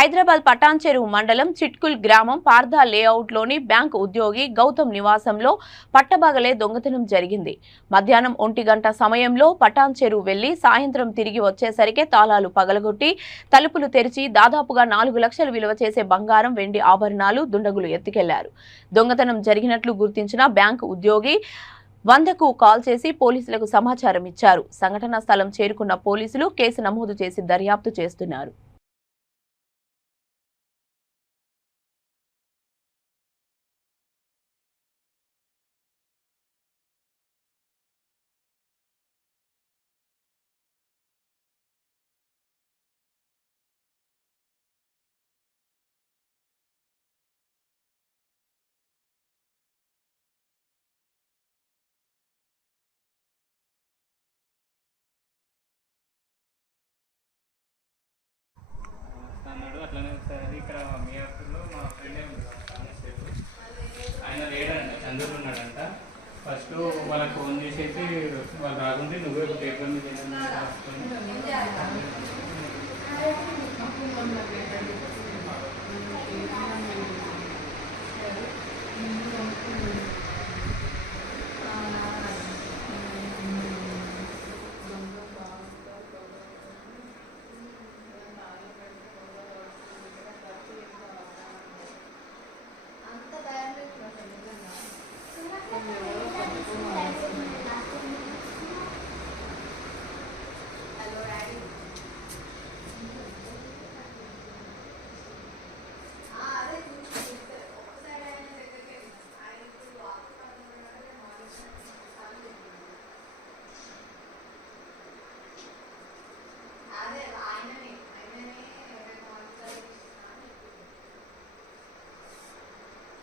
హైదరాబాద్ పటాన్చెరు మండలం చిట్కుల్ గ్రామం పార్దా లేఅవుట్లోని బ్యాంక్ ఉద్యోగి గౌతమ్ నివాసంలో పట్టబగలే దొంగతనం జరిగింది. మధ్యాహ్నం 1 గంట సమయంలో పటాన్చెరు వెళ్లి సాయంత్రం తిరిగి వచ్చేసరికి తాళాలు పగలగొట్టి తలుపులు తెరిచి దాదాపుగా 4 లక్షలు విలువ చేసే బంగారం, వెండి ఆభరణాలు దుండగులు ఎత్తుకెళ్లారు. దొంగతనం జరిగినట్లు గుర్తించిన బ్యాంక్ ఉద్యోగి 100కు కాల్ చేసి పోలీసులకు సమాచారం ఇచ్చారు. సంఘటనా స్థలం చేరుకున్న పోలీసులు కేసు నమోదు చేసి దర్యాప్తు చేస్తున్నారు. అట్లనే ఒకసారి ఇక్కడ మీ ఆఫీస్లో మా ఫ్రెండే ఉంటాడు, ఆయన లేడంట, చంద్రుడు ఉన్నాడంట. ఫస్ట్ వాళ్ళకి ఫోన్ చేసేసి వాళ్ళు రాకుంటే నువ్వే పేపర్ మీద రాసుకొని